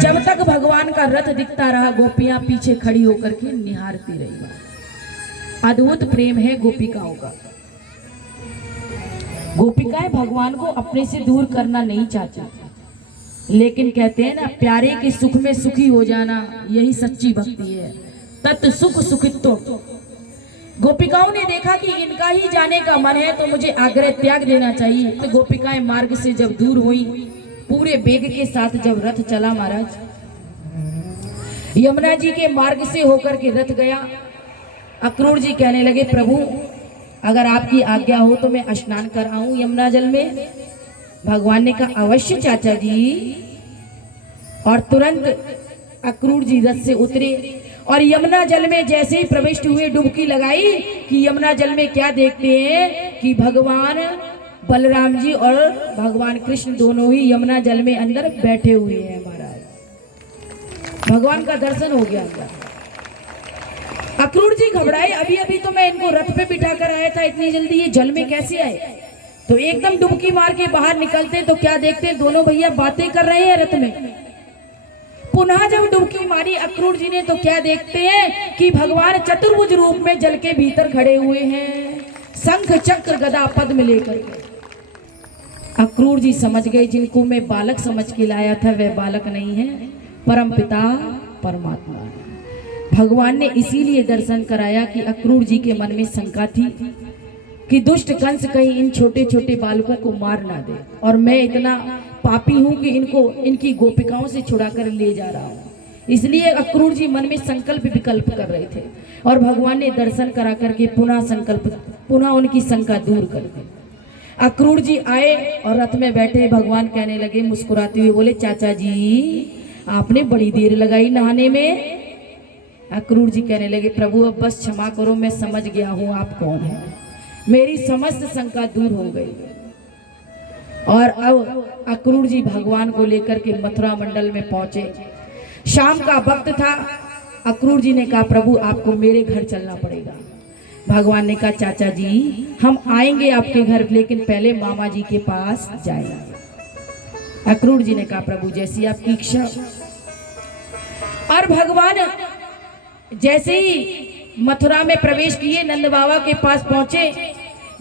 जब तक भगवान का रथ दिखता रहा, गोपियां पीछे खड़ी होकर के निहारती रही। अद्भुत प्रेम है गोपिकाओं का। गोपिकाएं भगवान को अपने से दूर करना नहीं चाहती, लेकिन कहते हैं ना, प्यारे के सुख में सुखी हो जाना, यही सच्ची भक्ति है। तत् सुख सुखित्व। गोपिकाओं ने देखा कि इनका ही जाने का मन है, तो मुझे आग्रह त्याग देना चाहिए। तो गोपिकाएं मार्ग से जब दूर हुई, पूरे वेग के साथ जब रथ चला महाराज, यमुना जी के मार्ग से होकर के रथ गया। अक्रूर जी कहने लगे, प्रभु अगर आपकी आज्ञा हो तो मैं स्नान कर आऊं यमुना जल में। भगवान ने कहा, अवश्य चाचा जी। और तुरंत अक्रूर जी रथ से उतरे और यमुना जल में जैसे ही प्रविष्ट हुए, डुबकी लगाई कि यमुना जल में क्या देखते हैं कि भगवान बलराम जी और भगवान कृष्ण दोनों ही यमुना जल में अंदर बैठे हुए हैं महाराज। भगवान का दर्शन हो गया अंदर। अक्रूर जी घबराए, अभी अभी तो मैं इनको रथ पे बिठा कर आया था, इतनी जल्दी ये जल में कैसे आए? तो एकदम डुबकी मार के बाहर निकलते तो क्या देखते, दोनों भैया बातें कर रहे हैं रथ में। पुनः जब डुबकी मारी अक्रूर जी ने, तो क्या देखते हैं कि भगवान चतुर्भुज रूप में जल के भीतर खड़े हुए हैं, शंख चक्र गदा पद्म लेकर। अक्रूर जी समझ गए, जिनको मैं बालक समझ के लाया था वह बालक नहीं है, परम पिता परमात्मा है। भगवान ने इसीलिए दर्शन कराया कि अक्रूर जी के मन में शंका थी कि दुष्ट कंस कहीं इन छोटे छोटे बालकों को मार ना दे, और मैं इतना पापी हूं कि इनको इनकी गोपिकाओं से छुड़ाकर ले जा रहा हूं। इसलिए अक्रूर जी मन में संकल्प विकल्प कर रहे थे, और भगवान ने दर्शन करा करके पुनः उनकी शंका दूर कर दी। अक्रूर जी आए और रथ में बैठे, भगवान कहने लगे मुस्कुराते हुए, बोले, चाचा जी आपने बड़ी देर लगाई नहाने में। अक्रूर जी कहने लगे, प्रभु अब बस क्षमा करो, मैं समझ गया हूं आप कौन है, मेरी समस्त शंका दूर हो गई। और अब अक्रूर जी भगवान को लेकर के मथुरा मंडल में पहुंचे। शाम का वक्त था। अक्रूर जी ने कहा, प्रभु आपको मेरे घर चलना पड़ेगा। भगवान ने कहा, चाचा जी हम आएंगे आपके घर, लेकिन पहले मामा जी के पास जाएंगे। अक्रूर जी ने कहा, प्रभु जैसी आपकी इच्छा। और भगवान जैसे ही मथुरा में प्रवेश किए, नंद बाबा के पास पहुंचे।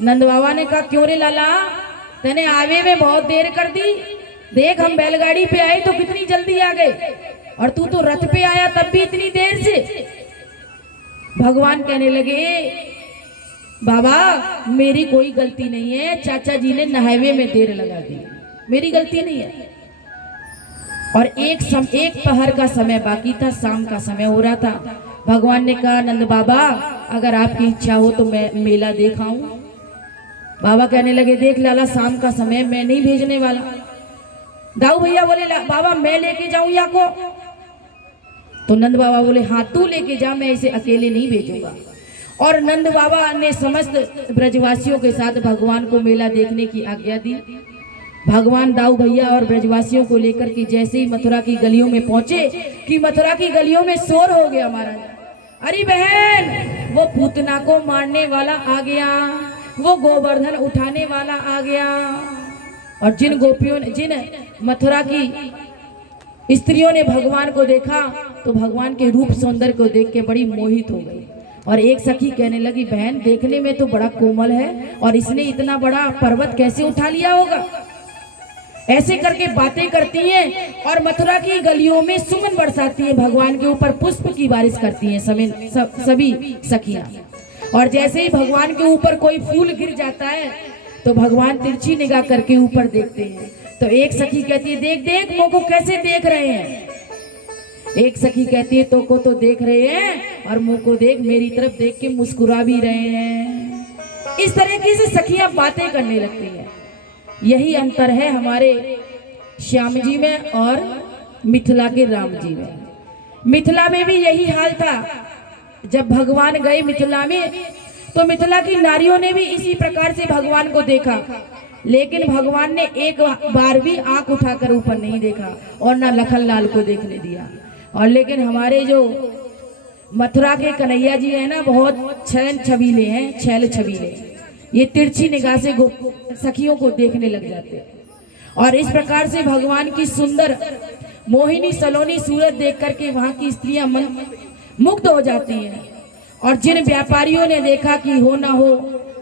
नंद बाबा ने कहा, क्यों रे लाला, तने आवे में बहुत देर कर दी। देख हम बैलगाड़ी पे आए तो कितनी जल्दी आ गए, और तू तो रथ पे आया तब भी इतनी देर से। भगवान कहने लगे, बाबा मेरी कोई गलती नहीं है, चाचा जी ने नहावे में देर लगा दी, मेरी गलती नहीं है। और एक पहर का समय बाकी था, शाम का समय हो रहा था। भगवान ने कहा, नंद बाबा अगर आपकी इच्छा हो तो मैं मेला देखाऊं। बाबा कहने लगे, देख लाला शाम का समय, मैं नहीं भेजने वाला। दाऊ भैया बोले, बाबा मैं लेके जाऊं या को? तो नंद बाबा बोले, हाँ तू लेके जा, मैं इसे अकेले नहीं भेजूंगा। और नंद बाबा ने समस्त ब्रजवासियों के साथ भगवान को मेला देखने की आज्ञा दी। भगवान दाऊ भैया और ब्रजवासियों को लेकर के जैसे ही मथुरा की गलियों में पहुंचे कि मथुरा की गलियों में शोर हो गया महाराज, अरे बहन वो पूतना को मारने वाला आ गया, वो गोवर्धन उठाने वाला आ गया। और जिन गोपियों ने, जिन मथुरा की स्त्रियों ने भगवान को देखा तो भगवान के रूप सौंदर्य को देख के बड़ी मोहित हो गई। और एक सखी कहने लगी, बहन देखने में तो बड़ा कोमल है, और इसने इतना बड़ा पर्वत कैसे उठा लिया होगा। ऐसे करके बातें करती हैं और मथुरा की गलियों में सुमन बरसाती है, भगवान के ऊपर पुष्प की बारिश करती हैं सभी सखियां। और जैसे ही भगवान के ऊपर कोई फूल गिर जाता है तो भगवान तिरछी निगाह करके ऊपर देखते हैं। तो एक सखी कहती है, देख देख मोको कैसे देख रहे हैं। एक सखी कहती है, तो को तो देख रहे हैं, और मुंह को देख, मेरी तरफ देख के मुस्कुरा भी रहे हैं। इस तरीके से सखियां बातें करने लगती हैं। यही अंतर है हमारे श्याम जी में और मिथिला के राम जी में। मिथिला में भी यही हाल था। जब भगवान गए मिथिला में तो मिथिला की नारियों ने भी इसी प्रकार से भगवान को देखा, लेकिन भगवान ने एक बार भी आंख उठाकर ऊपर नहीं देखा और ना लखन लाल को देखने दिया। और लेकिन हमारे जो मथुरा के कन्हैया जी है ना, बहुत छैल छबीले हैं, छैल छबीले। ये तिरछी निगाह से सखियों को देखने लग जाते। और इस प्रकार से भगवान की सुंदर मोहिनी सलोनी सूरत देख करके वहां की स्त्रियां मन मुग्ध हो जाती हैं। और जिन व्यापारियों ने देखा कि हो ना हो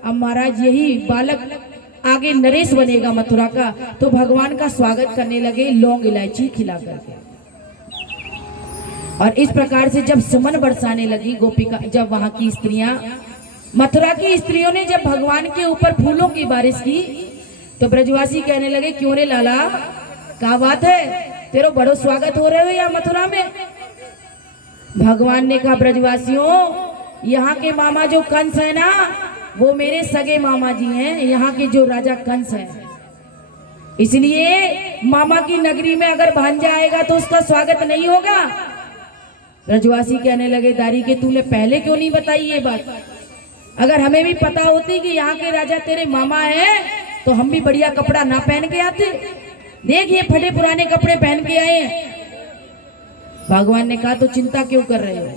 अब महाराज यही बालक आगे नरेश बनेगा मथुरा का, तो भगवान का स्वागत करने लगे लौंग इलायची खिला करके। और इस प्रकार से जब सुमन बरसाने लगी गोपिका, जब वहां की स्त्रियां, मथुरा की स्त्रियों ने जब भगवान के ऊपर फूलों की बारिश की, तो ब्रजवासी कहने लगे क्यों रे लाला, क्या बात है, तेरा बड़ो स्वागत हो रहे हो या मथुरा में। भगवान ने कहा ब्रजवासियों, यहाँ के मामा जो कंस है ना, वो मेरे सगे मामा जी हैं, यहाँ के जो राजा कंस हैं। इसलिए मामा की नगरी में अगर भांजा आएगा तो उसका स्वागत नहीं होगा। ब्रजवासी कहने लगे दारी के तूने पहले क्यों नहीं बताई ये बात, अगर हमें भी पता होती कि यहाँ के राजा तेरे मामा हैं तो हम भी बढ़िया कपड़ा ना पहन के आते। देख ये फटे पुराने कपड़े पहन के आए। भगवान ने कहा तो चिंता क्यों कर रहे हो।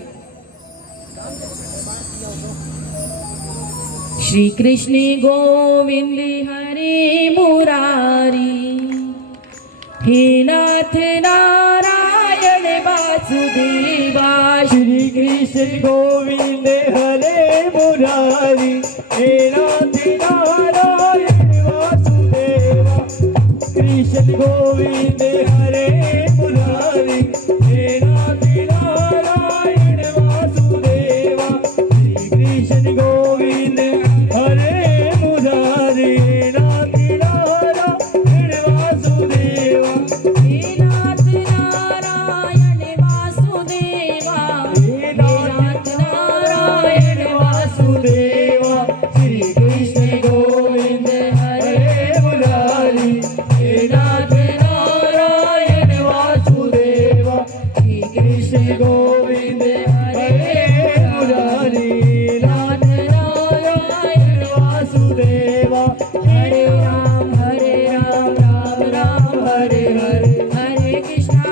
श्री कृष्ण गोविंद हरे मुरारी, हे नाथ नारायण वासुदेवा। श्री कृष्ण गोविंद हरे मुरारी, हे नाथ नारायण वासुदेवा। कृष्ण गोविंद हरे मुरारी, हे नाथ नारायण वासुदेवा। श्री कृष्ण गोविंद हरे मुरारी, हे नाथ नारायण वासुदेवा। हे नाथ नारायण वासुदेवा, हे नाथ नारायण वासुदेवा। श्री कृष्ण गोविंद हरे मुरारी, हे नाथ नारायण वासुदेवा। श्री कृष्ण गोविंद हरे मुरारी, नाथ नारायण वासुदेवा। हरे राम राम राम हरे हरे, हरे कृष्णा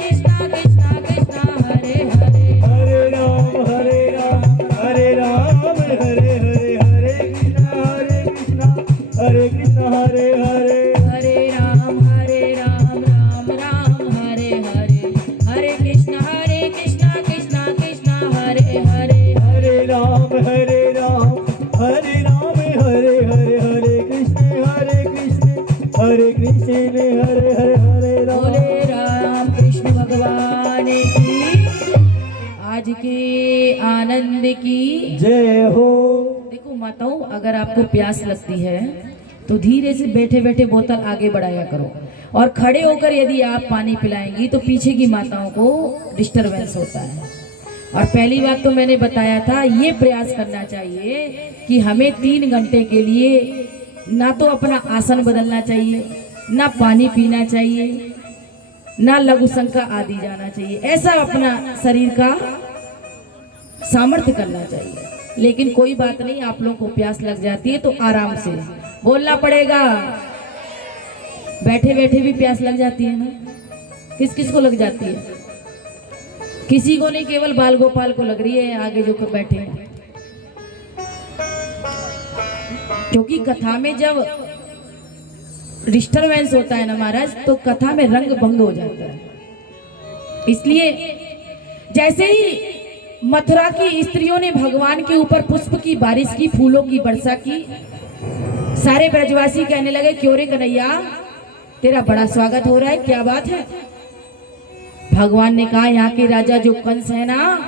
कृष्णा कृष्णा हरे हरे। हरे राम हरे राम हरे हरे, हरे कृष्णा हरे हरे। हरे राम राम हरे हरे, हरे कृष्णा कृष्णा कृष्णा हरे हरे। हरे राम हरे हरे हरे, हरे कृष्ण हरे हरे राम। बोले राम कृष्ण भगवान की, आज के आनंद की जय हो। देखो माताओं, अगर आपको प्यास लगती है तो धीरे से बैठे बैठे बोतल आगे बढ़ाया करो, और खड़े होकर यदि आप पानी पिलाएंगी तो पीछे की माताओं को डिस्टरबेंस होता है। और पहली बात तो मैंने बताया था, ये प्रयास करना चाहिए कि हमें 3 घंटे के लिए ना तो अपना आसन बदलना चाहिए, ना पानी पीना चाहिए, ना लघु शंका आदि जाना चाहिए। ऐसा अपना शरीर का सामर्थ्य करना चाहिए। लेकिन कोई बात नहीं, आप लोग को प्यास लग जाती है तो आराम से बोलना पड़ेगा। बैठे बैठे भी प्यास लग जाती है ना, किस किस को लग जाती है? किसी को नहीं, केवल बाल गोपाल को लग रही है, आगे जो बैठे हैं। क्योंकि कथा में जब डिस्टरबेंस होता है ना महाराज, तो कथा में रंग भंग हो जाता है। इसलिए जैसे ही मथुरा की स्त्रियों ने भगवान के ऊपर पुष्प की बारिश की, फूलों की वर्षा की, सारे ब्रजवासी कहने लगे क्यों रे कन्हैया, तेरा बड़ा स्वागत हो रहा है, क्या बात है। भगवान ने कहा यहाँ के राजा जो कंस है ना,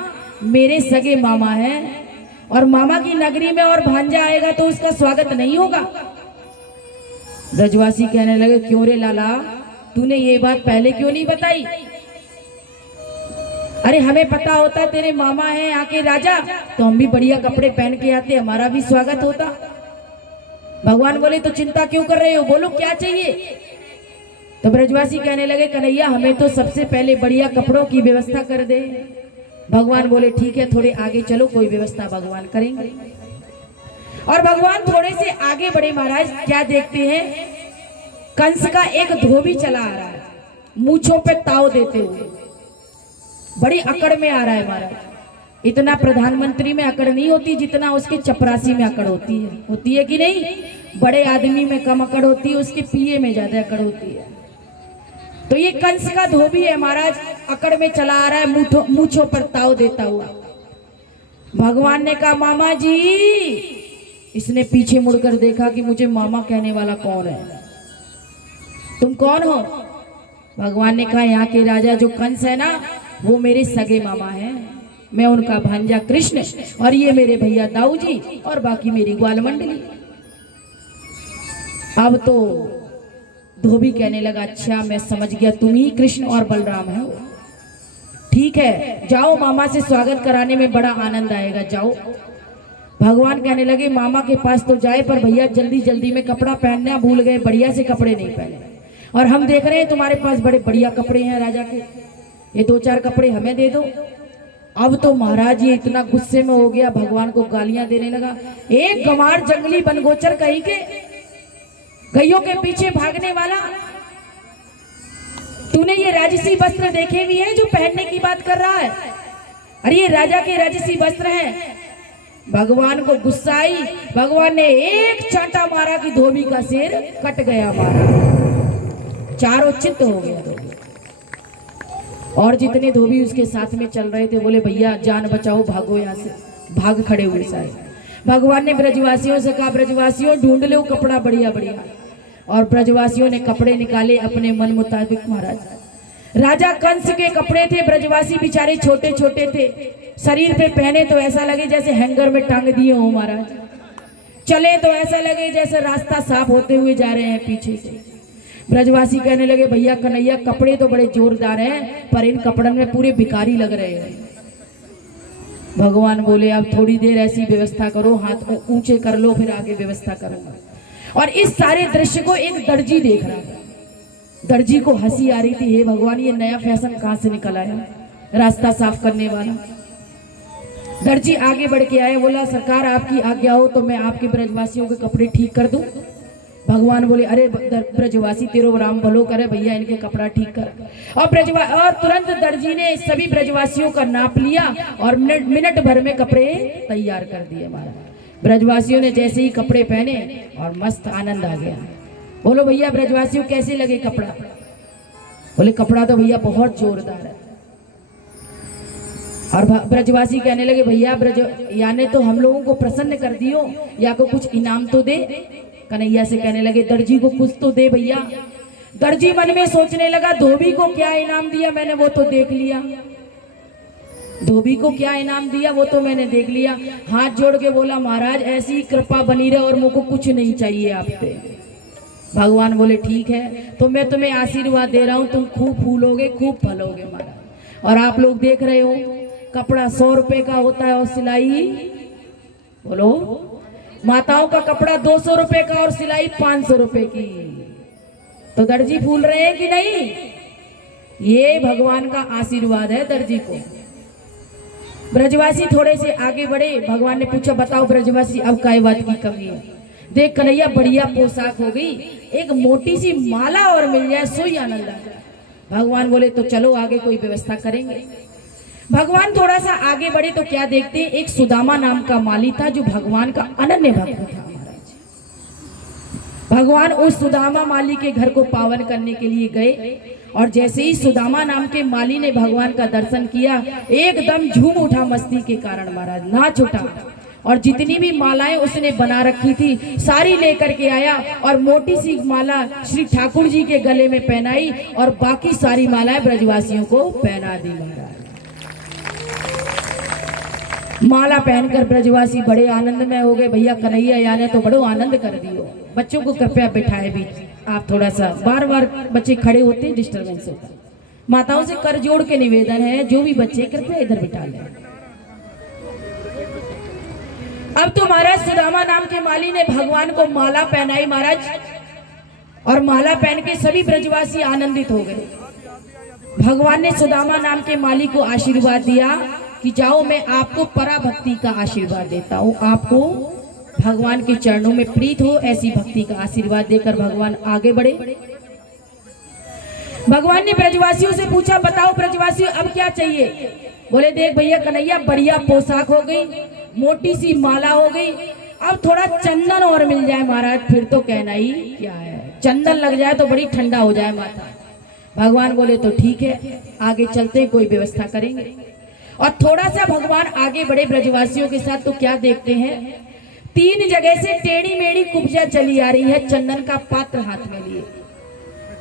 मेरे सगे मामा हैं, और मामा की नगरी में और भांजा आएगा तो उसका स्वागत नहीं होगा। ब्रजवासी कहने लगे क्यों रे लाला, तूने ये बात पहले क्यों नहीं बताई। अरे हमें पता होता तेरे मामा हैं यहाँ के राजा तो हम भी बढ़िया कपड़े पहन के आते, हमारा भी स्वागत होता। भगवान बोले तो चिंता क्यों कर रहे हो, बोलो क्या चाहिए। तो ब्रजवासी कहने लगे कन्हैया हमें तो सबसे पहले बढ़िया कपड़ों की व्यवस्था कर दे। भगवान बोले ठीक है, थोड़े आगे चलो, कोई व्यवस्था भगवान करेंगे। और भगवान थोड़े से आगे बढ़े महाराज, क्या देखते हैं, कंस का एक धोबी चला आ रहा है, मूंछों पे ताव देते हुए, बड़ी अकड़ में आ रहा है महाराज। इतना प्रधानमंत्री में अकड़ नहीं होती जितना उसके चपरासी में अकड़ होती है कि नहीं। बड़े आदमी में कम अकड़ होती है, उसके पीए में ज्यादा अकड़ होती है। तो ये कंस का धोबी है महाराज, अकड़ में चला आ रहा है, मूंछों पर ताव देता हुआ। भगवान ने कहा मामा जी। इसने पीछे मुड़कर देखा कि मुझे मामा कहने वाला कौन है, तुम कौन हो? भगवान ने कहा यहाँ के राजा जो कंस है ना, वो मेरे सगे मामा हैं, मैं उनका भांजा कृष्ण, और ये मेरे भैया दाऊ जी, और बाकी मेरी ग्वाल मंडली। अब तो धोबी कहने लगा अच्छा मैं समझ गया, तुम ही कृष्ण और बलराम हो, ठीक है जाओ, मामा से स्वागत कराने में बड़ा आनंद आएगा, जाओ। भगवान कहने लगे मामा के पास तो जाए, पर भैया जल्दी जल्दी में कपड़ा पहनना भूल गए, बढ़िया से कपड़े नहीं पहने, और हम देख रहे हैं तुम्हारे पास बड़े बढ़िया कपड़े हैं राजा के, ये 2-4 कपड़े हमें दे दो। अब तो महाराज ये इतना गुस्से में हो गया, भगवान को गालियां देने लगा, एक गंवार जंगली बनगोचर कहीं के, गैयों के पीछे भागने वाला, तूने ये राजसी वस्त्र देखे भी हैं जो पहनने की बात कर रहा है? अरे ये राजा के राजसी वस्त्र हैं। भगवान को गुस्सा आई, भगवान ने एक चांटा मारा कि धोबी का सिर कट गया, मारा, चारों चित्त हो गया धोबी। और जितने धोबी उसके साथ में चल रहे थे बोले भैया जान बचाओ, भागो यहाँ से, भाग खड़े हुए सारे। भगवान ने ब्रजवासियों से कहा ब्रजवासियों ढूंढ लो कपड़ा बढ़िया बढ़िया, और ब्रजवासियों ने कपड़े निकाले अपने मन मुताबिक। महाराज राजा कंस के कपड़े थे, ब्रजवासी बेचारे छोटे छोटे थे, शरीर पे पहने तो ऐसा लगे जैसे हैंगर में टांग दिए हो महाराज, चले तो ऐसा लगे जैसे रास्ता साफ होते हुए जा रहे हैं पीछे से। ब्रजवासी कहने लगे भैया कन्हैया कपड़े तो बड़े जोरदार हैं, पर इन कपड़ों में पूरे भिखारी लग रहे हैं। भगवान बोले अब थोड़ी देर ऐसी व्यवस्था करो, हाथ ऊंचे कर लो, फिर आगे व्यवस्था करूंगा। और इस सारे दृश्य को एक दर्जी देख रहा था, दर्जी को हंसी आ रही थी, हे भगवान ये नया फैशन कहां से निकल आया, रास्ता साफ करने वाला। दर्जी आगे बढ़ के आया, बोला सरकार आपकी आज्ञा हो तो मैं आपके ब्रजवासियों के कपड़े ठीक कर दूं। भगवान बोले अरे ब्रजवासी तेरो राम भलो करे, भैया इनके कपड़ा ठीक कर। और तुरंत दर्जी ने सभी ब्रजवासियों का नाप लिया और मिनट भर में कपड़े तैयार कर दिए। महाराज ब्रजवासियों ने जैसे ही कपड़े पहने और मस्त आनंद आ गया। बोलो भैया ब्रजवासियों कैसे लगे कपड़ा? बोले कपड़ा तो भैया बहुत जोरदार है। और ब्रजवासी कहने लगे भैया ब्रज याने तो हम लोगों को प्रसन्न कर दियो, या को कुछ इनाम तो दे। कन्हैया से कहने लगे दर्जी को कुछ तो दे भैया। दर्जी मन में सोचने लगा धोबी को क्या इनाम दिया मैंने वो तो देख लिया, धोबी को क्या इनाम दिया वो तो मैंने देख लिया। हाथ जोड़ के बोला महाराज ऐसी कृपा बनी रहे और मुझको कुछ नहीं चाहिए आपसे। भगवान बोले ठीक है तो मैं तुम्हें आशीर्वाद दे रहा हूँ, तुम खूब फूलोगे खूब फलोगे महाराज। और आप लोग देख रहे हो कपड़ा 100 रुपए का होता है और सिलाई, बोलो माताओं का कपड़ा 200 रुपए का और सिलाई 500 रुपए की। तो दर्जी फूल रहे हैं कि नहीं? ये भगवान का आशीर्वाद है दर्जी को। ब्रजवासी थोड़े से आगे बढ़े, भगवान ने पूछा बताओ ब्रजवासी अब काय बात की कमी है? देख कन्हैया बढ़िया पोशाक हो गई, एक मोटी सी माला और मिल जाए सोई आनंद आ जाए। भगवान बोले तो चलो आगे कोई व्यवस्था करेंगे। भगवान थोड़ा सा आगे बढ़े तो क्या देखते हैं, एक सुदामा नाम का माली था जो भगवान का अनन्य भक्त था। महाराज भगवान उस सुदामा माली के घर को पावन करने के लिए गए और जैसे ही सुदामा नाम के माली ने भगवान का दर्शन किया एकदम झूम उठा मस्ती के कारण, महाराज नाच उठा और जितनी भी मालाएं उसने बना रखी थी सारी लेकर के आया और मोटी सी माला श्री ठाकुर जी के गले में पहनाई और बाकी सारी मालाएं ब्रजवासियों को पहना दी। महाराज माला पहनकर ब्रजवासी बड़े आनंद में हो गए। भैया कन्हैया याने तो बड़ो आनंद कर दियो। बच्चों को कृपया बिठाए बीच, आप थोड़ा सा बार बार बच्चे खड़े होते हैं डिस्टर्बेंस होता है। माताओं से कर जोड़ के निवेदन है जो भी बच्चे कृपया इधर बिठा लें। अब तो महाराज सुदामा नाम के माली ने भगवान को माला पहनाई महाराज, और माला पहन के सभी ब्रजवासी आनंदित हो गए। भगवान ने सुदामा नाम के माली को आशीर्वाद दिया कि जाओ मैं आपको पराभक्ति का आशीर्वाद देता हूँ, आपको भगवान के चरणों में प्रीत हो ऐसी भक्ति का आशीर्वाद देकर भगवान आगे बढ़े। भगवान ने ब्रजवासियों से पूछा बताओ ब्रजवासियों अब क्या चाहिए? बोले देख भैया कन्हैया बढ़िया पोशाक हो गई, मोटी सी माला हो गई, अब थोड़ा चंदन और मिल जाए महाराज फिर तो कहना ही क्या है, चंदन लग जाए तो बड़ी ठंडा हो जाए माथा। भगवान बोले तो ठीक है, आगे चलते हैं, कोई व्यवस्था करेंगे। और थोड़ा सा भगवान आगे बढ़े ब्रजवासियों के साथ, तो क्या देखते हैं, 3 जगह से टेढ़ी मेढ़ी कुब्जा चली आ रही है, चंदन का पात्र हाथ में लिए।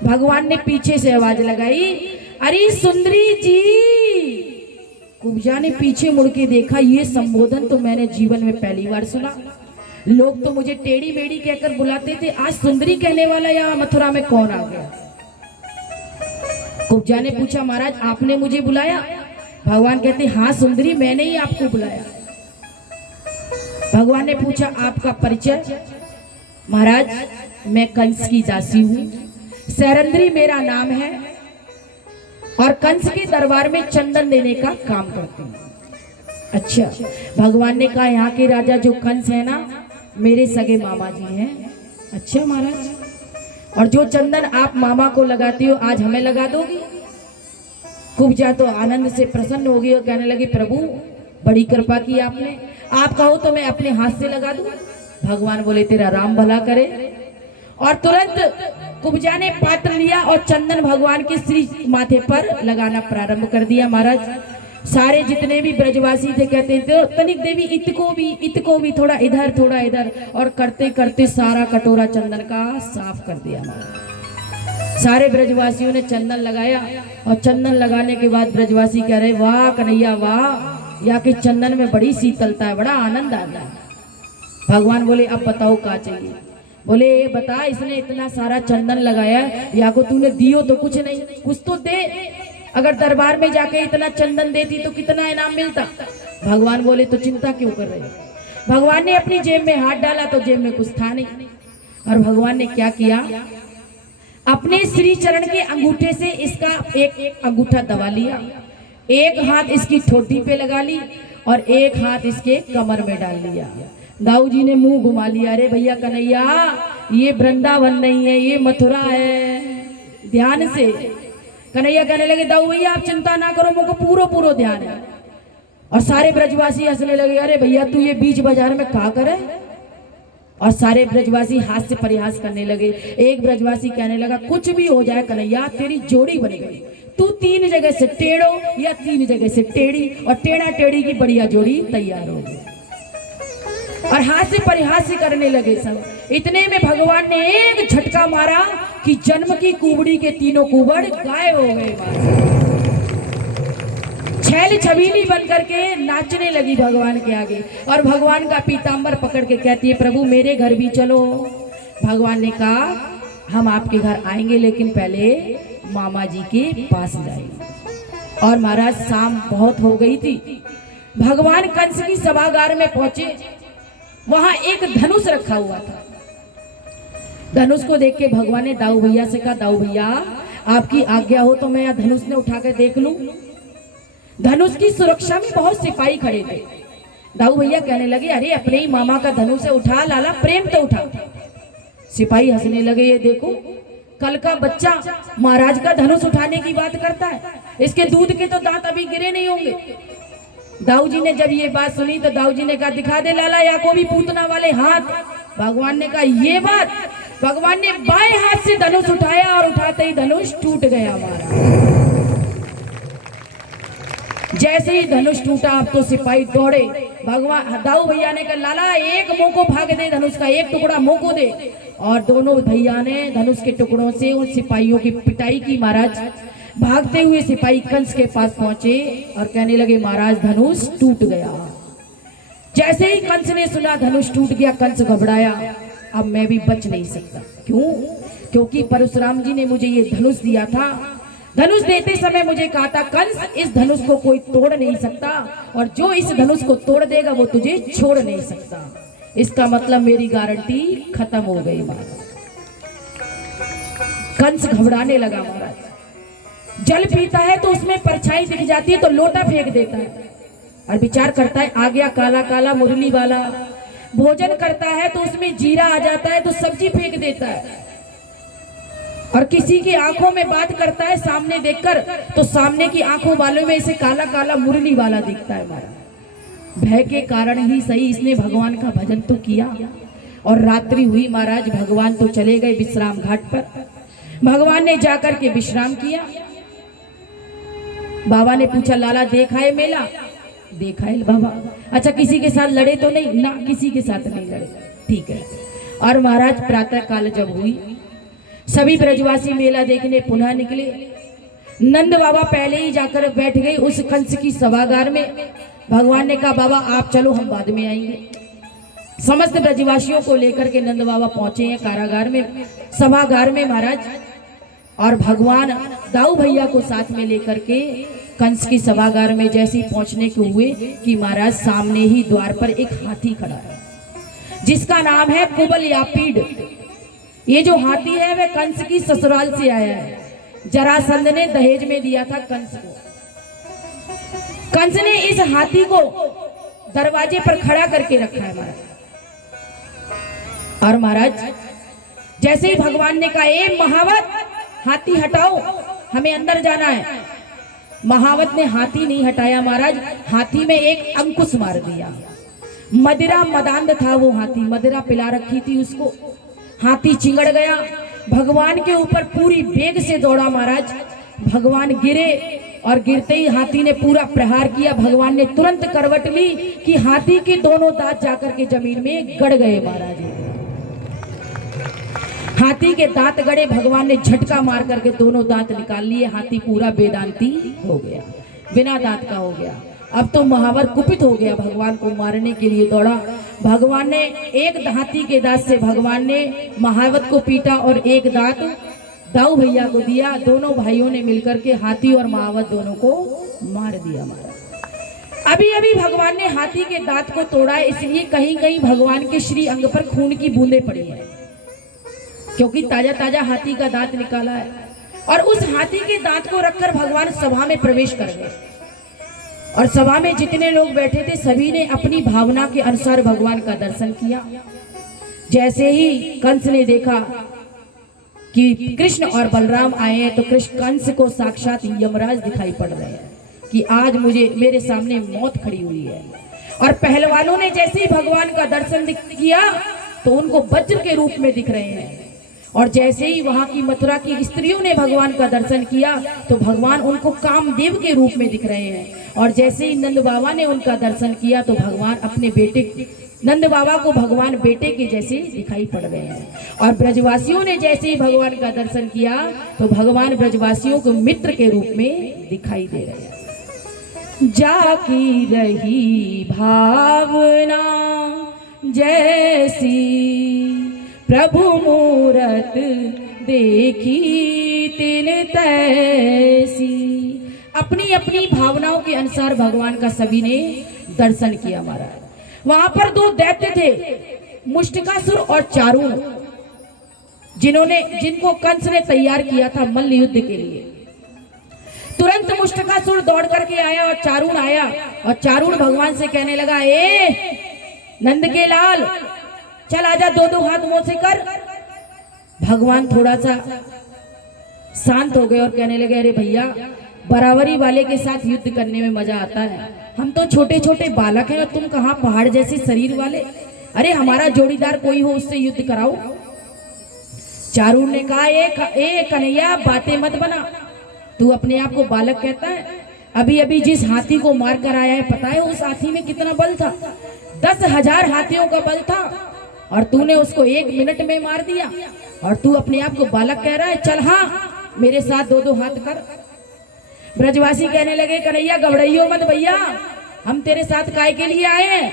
भगवान ने पीछे से आवाज लगाई, अरे सुंदरी जी। कुब्जा ने पीछे मुड़ के देखा, ये संबोधन तो मैंने जीवन में पहली बार सुना। लोग तो मुझे टेढ़ी मेढ़ी कहकर बुलाते थे, आज सुंदरी कहने वाला यहाँ मथुरा में कौन आ गया। कुब्जा ने पूछा, महाराज आपने मुझे बुलाया? भगवान कहते, हाँ सुंदरी, मैंने ही आपको बुलाया। भगवान ने पूछा, आपका परिचय? महाराज मैं कंस की दासी हूँ, सैरंद्री मेरा नाम है, और कंस के दरबार में चंदन देने का काम करती हूँ। अच्छा। भगवान ने कहा, यहाँ के राजा जो कंस है ना, मेरे सगे मामा जी हैं। अच्छा महाराज, और जो चंदन आप मामा को लगाती हो, आज हमें लगा दोगी? कुब्जा तो आनंद से प्रसन्न हो गई और कहने लगी, प्रभु बड़ी कृपा की आपने, आप कहो तो मैं अपने हाथ से लगा दूं। भगवान बोले, तेरा राम भला करे। और तुरंत कुब्जा ने पात्र लिया और चंदन भगवान के श्री माथे पर लगाना प्रारंभ कर दिया। महाराज सारे जितने भी ब्रजवासी थे कहते थे, तनिक देवी इतको भी थोड़ा इधर, और करते करते सारा कटोरा चंदन का साफ कर दिया। सारे ब्रजवासियों ने चंदन लगाया, और चंदन लगाने के बाद ब्रजवासी कह रहे, वाह कन्हैया वाह, या कि चंदन में बड़ी शीतलता है, बड़ा आनंद आता है। भगवान बोले, अब बताओ क्या चाहिए? बोले, ये बता, इसने इतना सारा चंदन लगाया, या को तूने दियो तो कुछ नहीं, कुछ तो दे। अगर दरबार में जाके इतना चंदन देती तो कितना इनाम मिलता। भगवान बोले, तो चिंता क्यों कर रहे हो? भगवान ने अपनी जेब में हाथ डाला तो जेब में कुछ था नहीं। और भगवान ने क्या किया, अपने श्री चरण के अंगूठे से इसका एक अंगूठा दबा लिया, एक हाथ इसकी ठोडी पे लगा ली, और एक हाथ इसके कमर में डाल लिया। दाऊ जी ने मुंह घुमा लिया, अरे भैया कन्हैया, ये वृंदावन नहीं है, ये मथुरा है, ध्यान से। कन्हैया कहने लगे, दाऊ भैया आप चिंता ना करो, मुझको पूरो ध्यान है। और सारे ब्रजवासी हंसने लगे, अरे भैया तू ये बीच बाजार में क्या करे? और सारे ब्रजवासी हाथ से परिहास करने लगे। एक ब्रजवासी कहने लगा, कुछ भी हो जाए कन्हैया, तेरी जोड़ी बन गई, तू 3 जगह से टेढ़ो या 3 जगह से टेढ़ी, और टेढ़ा टेढ़ी की बढ़िया जोड़ी तैयार हो गई। और हाथ से परिहास करने लगे सब। इतने में भगवान ने एक झटका मारा कि जन्म की कुबड़ी के 3 कुबड़ गायब हो गए। छैल छबीली बन करके नाचने लगी भगवान के आगे, और भगवान का पीतांबर पकड़ के कहती है, प्रभु मेरे घर भी चलो। भगवान ने कहा, हम आपके घर आएंगे, लेकिन पहले मामा जी के पास जाएंगे। और महाराज शाम बहुत हो गई थी। भगवान कंस की सभागार में पहुंचे, वहां एक धनुष रखा हुआ था। धनुष को देख के भगवान ने दाऊ भैया से कहा, दाऊ भैया आपकी आज्ञा हो तो मैं यह धनुष ने उठा कर देख लूं। धनुष की सुरक्षा में बहुत सिपाही खड़े थे। दाऊ भैया कहने लगे, अरे अपने ही मामा का धनुष है, उठा लाला, प्रेम तो उठा। सिपाही हंसने लगे, ये देखो कल का बच्चा महाराज का धनुष उठाने की बात करता है, इसके दूध के तो दांत अभी गिरे नहीं होंगे। दाऊ जी ने जब ये बात सुनी तो दाऊ जी ने कहा, दिखा दे लाला या को भी पूतना वाले हाथ। भगवान ने कहा, ये बात। भगवान ने बाएं हाथ से धनुष उठाया, और उठाते ही धनुष टूट गया हमारा। जैसे ही धनुष टूटा, अब तो सिपाही दौड़े। भगवान दाऊ भैया ने कहा, लाला एक मुंह को भाग दे, धनुष का एक टुकड़ा मुंह को दे। और दोनों भैया ने धनुष के टुकड़ों से उन सिपाहियों की पिटाई की। महाराज भागते हुए सिपाही कंस के पास पहुंचे और कहने लगे, महाराज धनुष टूट गया। जैसे ही कंस ने सुना धनुष टूट गया, कंस घबराया, अब मैं भी बच नहीं सकता। क्यों? क्योंकि परशुराम जी ने मुझे ये धनुष दिया था। धनुष देते समय मुझे कहा था, कंस इस धनुष को कोई तोड़ नहीं सकता, और जो इस धनुष को तोड़ देगा वो तुझे छोड़ नहीं सकता। इसका मतलब मेरी गारंटी खत्म हो गई। महाराज कंस घबराने लगा। महाराज जल पीता है तो उसमें परछाई दिख जाती है तो लोटा फेंक देता है, और विचार करता है आ गया काला काला मुरली वाला। भोजन करता है तो उसमें जीरा आ जाता है तो सब्जी फेंक देता है, और किसी की आंखों में बात करता है सामने देखकर तो सामने की आंखों वालों में इसे काला काला मुरली वाला दिखता है। महाराज भय के कारण ही सही इसने भगवान का भजन तो किया। और रात्रि हुई महाराज, भगवान तो चले गए विश्राम घाट पर। भगवान ने जाकर के विश्राम किया। बाबा ने पूछा, लाला देखा है मेला? देखा है बाबा। अच्छा, किसी के साथ लड़े तो नहीं? ना, किसी के साथ नहीं लड़े। ठीक है। और महाराज प्रातः काल जब हुई, सभी ब्रजवासी मेला देखने पुनः निकले। नंद बाबा पहले ही जाकर बैठ गए उस कंस की सभागार में। भगवान ने कहा, बाबा आप चलो, हम बाद में आएंगे। समस्त ब्रजवासियों को लेकर के नंद बाबा पहुंचे हैं कारागार में, सभागार में महाराज। और भगवान दाऊ भैया को साथ में लेकर के कंस की सभागार में जैसे ही पहुंचने के हुए कि महाराज सामने ही द्वार पर एक हाथी खड़ा है, जिसका नाम है कुबलयापीड। ये जो हाथी है वह कंस की ससुराल से आया है। जरासंध ने दहेज में दिया था कंस को। कंस ने इस हाथी को दरवाजे पर खड़ा करके रखा है महाराज। और महाराज जैसे ही भगवान ने कहा, ए महावत हाथी हटाओ, हमें अंदर जाना है। महावत ने हाथी नहीं हटाया महाराज, हाथी में एक अंकुश मार दिया। मदिरा मदांध था वो हाथी, मदिरा पिला रखी थी उसको। हाथी चिंगड़ गया, भगवान के ऊपर पूरी वेग से दौड़ा महाराज। भगवान गिरे और गिरते ही हाथी ने पूरा प्रहार किया। भगवान ने तुरंत करवट ली कि हाथी के दोनों दांत जाकर के जमीन में गड़ गए महाराज। हाथी के दांत गड़े, भगवान ने झटका मार करके दोनों दांत निकाल लिए। हाथी पूरा वेदांती हो गया, बिना दांत का हो गया। अब तो महावर कुपित हो गया, भगवान को मारने के लिए दौड़ा। भगवान ने एक हाथी के दांत से भगवान ने महावत को पीटा और एक दांत दाऊ भैया को दिया। दोनों भाइयों ने मिलकर के हाथी और महावत दोनों को मार दिया महाराज। अभी अभी भगवान ने हाथी के दांत को तोड़ा, इसलिए कहीं कहीं भगवान के श्री अंग पर खून की बूंदें पड़ी है, क्योंकि ताजा ताजा हाथी का दांत निकाला है। और उस हाथी के दांत को रखकर भगवान सभा में प्रवेश कर गए। और सभा में जितने लोग बैठे थे सभी ने अपनी भावना के अनुसार भगवान का दर्शन किया। जैसे ही कंस ने देखा कि कृष्ण और बलराम आए हैं, तो कृष्ण कंस को साक्षात यमराज दिखाई पड़ रहे हैं कि आज मेरे सामने मौत खड़ी हुई है। और पहलवानों ने जैसे ही भगवान का दर्शन किया तो उनको वज्र के रूप में दिख रहे हैं। और जैसे ही वहां की मथुरा की स्त्रियों ने भगवान का दर्शन किया तो भगवान उनको कामदेव के रूप में दिख रहे हैं। और जैसे ही नंद बाबा ने उनका दर्शन किया तो भगवान अपने बेटे नंद बाबा को भगवान बेटे के जैसे दिखाई पड़ रहे हैं। और ब्रजवासियों ने जैसे ही भगवान का दर्शन किया तो भगवान ब्रजवासियों को मित्र के रूप में दिखाई दे रहे हैं। जाकी रही भावना जैसी प्रभु मूरत देखी तिन तैसी। अपनी अपनी भावनाओं के अनुसार भगवान का सभी ने दर्शन किया महाराज। वहां पर दो दैत्य थे, मुष्टिकासुर और चारुण, जिनको कंस ने तैयार किया था मल्ल युद्ध के लिए। तुरंत मुष्टिकासुर दौड़ करके आया और चारुण आया। और चारुण भगवान से कहने लगा, ए नंद के लाल, चल आजा, दो दो हाथ मुंह से कर। भगवान थोड़ा सा शांत हो गए और कहने लगे, अरे भैया, बराबरी वाले के साथ युद्ध करने में मजा आता है। हम तो छोटे छोटे बालक हैं और तुम कहाँ पहाड़ जैसे शरीर वाले। अरे हमारा जोड़ीदार कोई हो, उससे युद्ध कराओ। चारुण ने कहा, ए कन्हैया, बातें मत बना, तू अपने आप को बालक कहता है। अभी अभी जिस हाथी को मार कर आया है, पता है उस हाथी में कितना बल था? 10,000 हाथियों का बल था और तूने उसको 1 मिनट में मार दिया। और तू अपने आप को बालक कह रहा है। चल हाँ, मेरे साथ दो दो हाथ कर। ब्रजवासी कहने लगे, कन्हैया घबराइयो मत भैया, हम तेरे साथ काय के लिए आए हैं।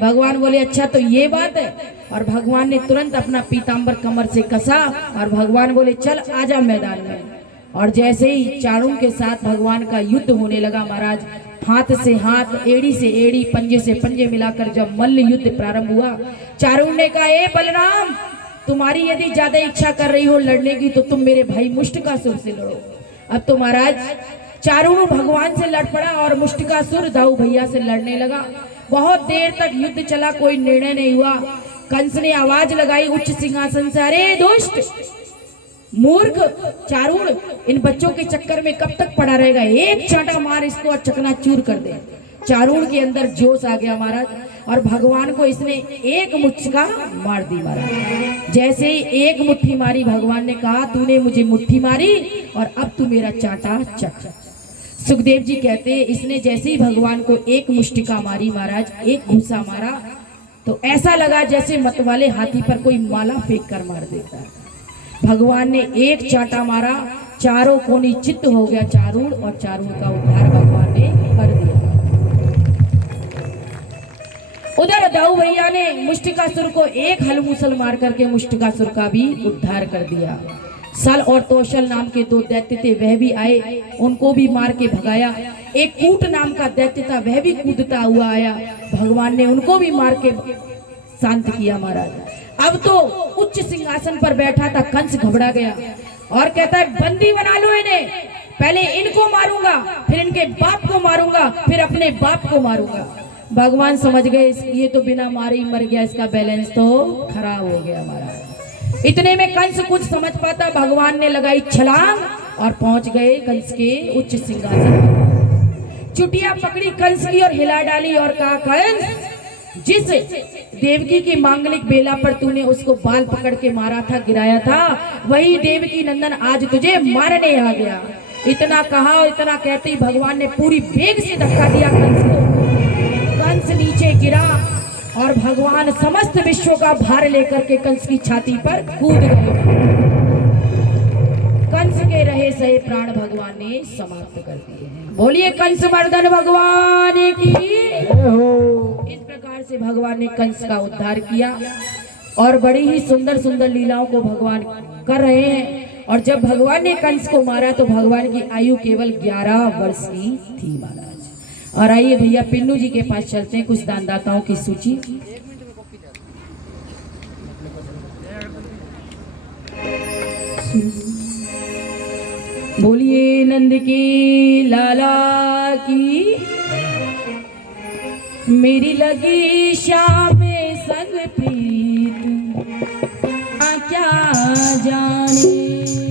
भगवान बोले, अच्छा तो ये बात है। और भगवान ने तुरंत अपना पीतांबर कमर से कसा और भगवान बोले, चल आजा मैदान में। और जैसे ही चारुण के साथ भगवान का युद्ध होने लगा महाराज, हाथ से हाथ, एड़ी से एड़ी, पंजे से पंजे मिलाकर जब मल्ल युद्ध प्रारंभ हुआ, चारुण ने कहा, ए बलराम, तुम्हारी यदि ज्यादा इच्छा कर रही हो लड़ने की तो तुम मेरे भाई मुष्टिकासुर से लड़ो। अब तो महाराज चारुण भगवान से लड़ पड़ा और मुष्टिकासुर दाऊ भैया से लड़ने लगा। बहुत देर तक युद्ध चला, कोई निर्णय नहीं हुआ। कंस ने आवाज लगाई उच्च सिंहासन से, अरे दुष्ट मूर्ख चारुण, इन बच्चों के चक्कर में कब तक पड़ा रहेगा? एक चांटा मार इसको और चकनाचूर कर दे। चारूण के अंदर जोश आ गया महाराज, और भगवान को इसने एक मुट्ठा मार दी महाराज। जैसे ही एक मुट्ठी मारी, भगवान ने कहा तूने मुझे मुट्ठी मारी और अब तू मेरा चाटा चख। सुखदेव जी कहते हैं इसने जैसे ही भगवान को एक मुष्टिका मारी महाराज, एक घूसा मारा, तो ऐसा लगा जैसे मतवाले हाथी पर कोई माला फेंक कर मार देता है। भगवान ने एक चाटा मारा, चारों कोनी चित्त हो गया चारूण, और चारूण का उद्धार भगवान ने कर दिया। उधर दाऊ भैया ने मुष्टिकासुर को एक हलमुसल मार करके मुष्टिकासुर का भी उद्धार कर दिया। सल और तोशल नाम के दो दैत्य थे, वह भी आए, उनको भी मार के भगाया। एक कूट नाम का दैत्य था, वह भी कूदता हुआ आया, भगवान ने उनको भी मार के शांत किया महाराज। अब तो उच्च सिंहासन पर बैठा था कंस घबरा गया और कहता है बंदी बना लो इन्हें, पहले इनको मारूंगा, फिर इनके बाप को मारूंगा, फिर अपने बाप को मारूंगा। भगवान समझ गए ये तो बिना मारे ही मर गया, इसका बैलेंस तो खराब हो गया महाराज। इतने में कंस कुछ समझ पाता, भगवान ने लगाई छलांग और पहुंच गए कंस के उच्च सिंहासन पर। चुटिया पकड़ी कंस की और हिला डाली और कहा कंस, जिस देवकी की मांगलिक बेला पर तूने उसको बाल पकड़ के मारा था, गिराया था, वही देवकी नंदन आज तुझे मारने आ गया। इतना कहा और इतना कहते ही भगवान ने पूरी वेग से धक्का दिया कंस को। कंस नीचे गिरा और भगवान समस्त विश्व का भार लेकर के कंस की छाती पर कूद गए। कंस के रहे सहे प्राण भगवान ने समाप्त कर दिए हैं। बोलिए कंस मर्दन भगवान की। इस प्रकार से भगवान ने कंस का उद्धार किया और बड़ी ही सुंदर सुंदर लीलाओं को भगवान कर रहे हैं। और जब भगवान ने कंस को मारा तो भगवान की आयु केवल 11 वर्ष की थी महाराज। और आइए भैया पिन्नू जी के पास चलते हैं, कुछ दानदाताओं की सूची। बोलिए नंद की लाला की। मेरी लगी श्याम संग प्रीत क्या जाने,